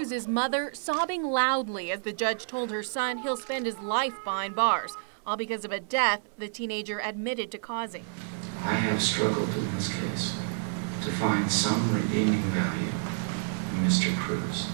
Cruz's mother sobbing loudly as the judge told her son he'll spend his life behind bars, all because of a death the teenager admitted to causing. I have struggled in this case to find some redeeming value in Mr. Cruz,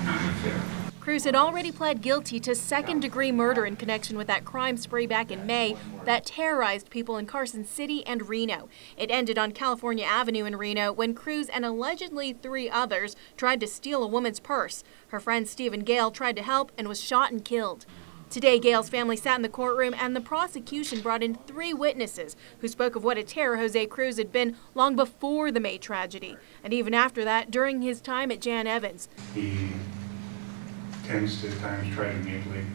and I have failed. Cruz had already pled guilty to second-degree murder in connection with that crime spree back in May that terrorized people in Carson City and Reno. It ended on California Avenue in Reno when Cruz and allegedly 3 others tried to steal a woman's purse. Her friend Stephen Gale tried to help and was shot and killed. Today, Gale's family sat in the courtroom and the prosecution brought in 3 witnesses who spoke of what a terror Jose Cruz had been long before the May tragedy, and even after that, during his time at Jan Evans. He tends to at times try to manipulate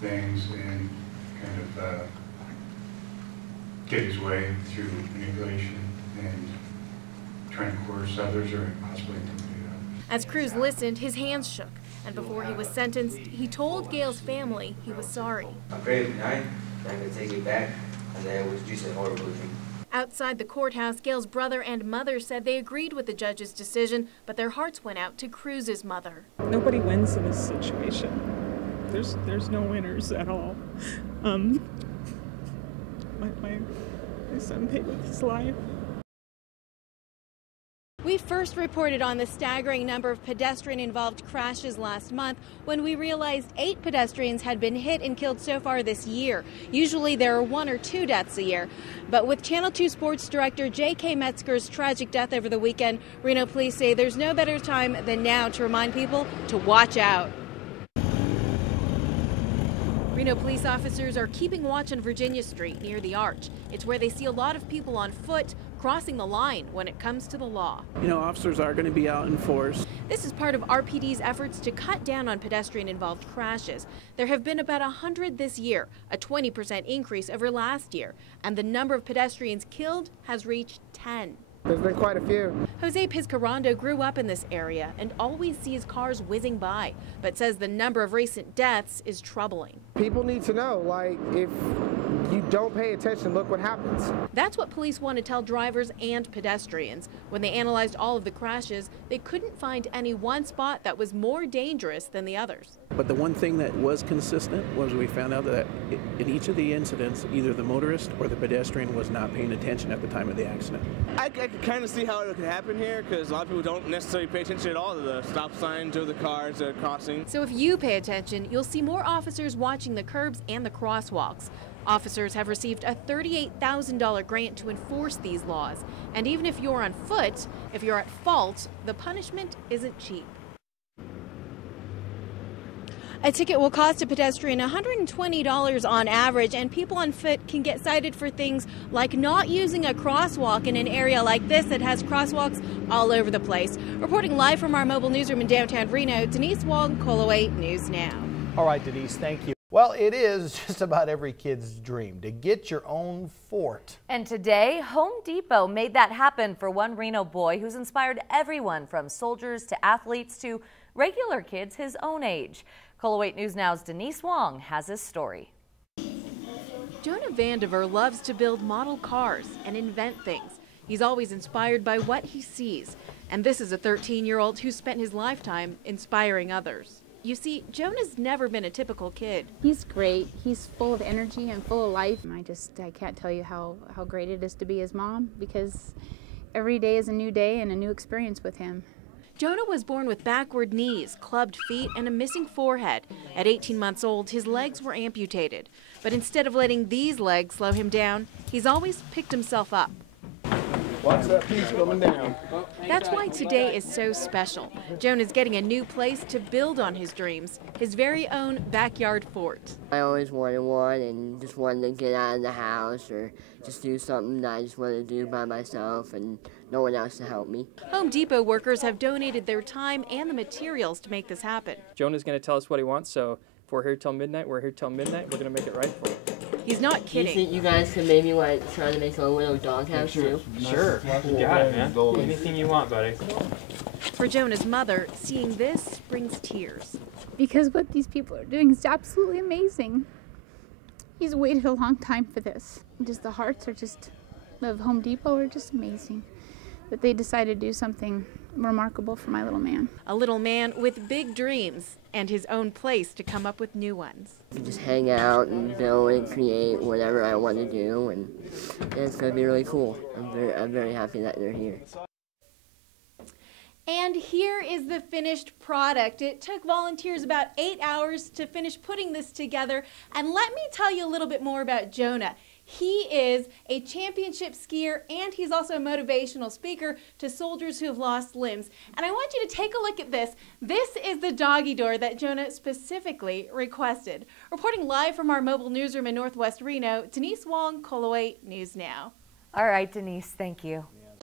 things and kind of get his way through manipulation and trying to coerce others or possibly intimidate others. As Cruz listened, his hands shook, and before he was sentenced, he told Gale's family he was sorry. I prayed every night, I'm going to take it back, and then it was just a horrible thing. Outside the courthouse, Gale's brother and mother said they agreed with the judge's decision, but their hearts went out to Cruz's mother. Nobody wins in this situation. There's no winners at all. My son paid with his life. We first reported on the staggering number of pedestrian-involved crashes last month when we realized 8 pedestrians had been hit and killed so far this year. Usually there are 1 or 2 deaths a year. But with Channel 2 Sports Director J.K. Metzger's tragic death over the weekend, Reno police say there's no better time than now to remind people to watch out. Reno police officers are keeping watch on Virginia Street near the Arch. It's where they see a lot of people on foot crossing the line when it comes to the law. You know, officers are going to be out in force. This is part of RPD's efforts to cut down on pedestrian-involved crashes. There have been about 100 this year, a 20% increase over last year, and the number of pedestrians killed has reached 10. There's been quite a few. Jose Pizcarrondo grew up in this area and always sees cars whizzing by, but says the number of recent deaths is troubling. People need to know, like, if you don't pay attention, look what happens. That's what police want to tell drivers and pedestrians. When they analyzed all of the crashes, they couldn't find any one spot that was more dangerous than the others. But the one thing that was consistent was we found out that in each of the incidents, either the motorist or the pedestrian was not paying attention at the time of the accident. I can kind of see how it could happen here because a lot of people don't necessarily pay attention at all to the stop signs or the cars that are crossing. So if you pay attention, you'll see more officers watching the curbs and the crosswalks. Officers have received a $38,000 grant to enforce these laws. And even if you're on foot, if you're at fault, the punishment isn't cheap. A ticket will cost a pedestrian $120 on average, and people on foot can get cited for things like not using a crosswalk in an area like this that has crosswalks all over the place. Reporting live from our mobile newsroom in downtown Reno, Denise Wong, KOLO 8 News Now. All right, Denise, thank you. Well, it is just about every kid's dream to get your own fort. And today, Home Depot made that happen for one Reno boy who's inspired everyone from soldiers to athletes to regular kids his own age. KOLO 8 News Now's Denise Wong has his story. Jonah Vandiver loves to build model cars and invent things. He's always inspired by what he sees. And this is a 13-year-old who spent his lifetime inspiring others. You see, Jonah's never been a typical kid. He's great. He's full of energy and full of life. I can't tell you how great it is to be his mom, because every day is a new day and a new experience with him. Jonah was born with backward knees, clubbed feet, and a missing forehead. At 18 months old, his legs were amputated. But instead of letting these legs slow him down, he's always picked himself up. Watch that piece coming down. That's why today is so special. Jonah's getting a new place to build on his dreams, his very own backyard fort. I always wanted one and just wanted to get out of the house or just do something that I just wanted to do by myself and no one else to help me. Home Depot workers have donated their time and the materials to make this happen. Jonah's going to tell us what he wants, so if we're here till midnight, we're here till midnight. We're going to make it right for him. He's not kidding. Do you think you guys could maybe try to make a little doghouse too? Sure. You got it, man. Anything you want, buddy. For Jonah's mother, seeing this brings tears. Because what these people are doing is absolutely amazing. He's waited a long time for this. Just the hearts of Home Depot are just amazing. That they decided to do something remarkable for my little man. A little man with big dreams and his own place to come up with new ones. Just hang out and build and create whatever I want to do, and it's going to be really cool. I'm very happy that they're here. And here is the finished product. It took volunteers about 8 hours to finish putting this together. And let me tell you a little bit more about Jonah. He is a championship skier, and he's also a motivational speaker to soldiers who have lost limbs. And I want you to take a look at this. This is the doggy door that Jonah specifically requested. Reporting live from our mobile newsroom in Northwest Reno, Denise Wong, KOLO 8 News Now. All right, Denise, thank you.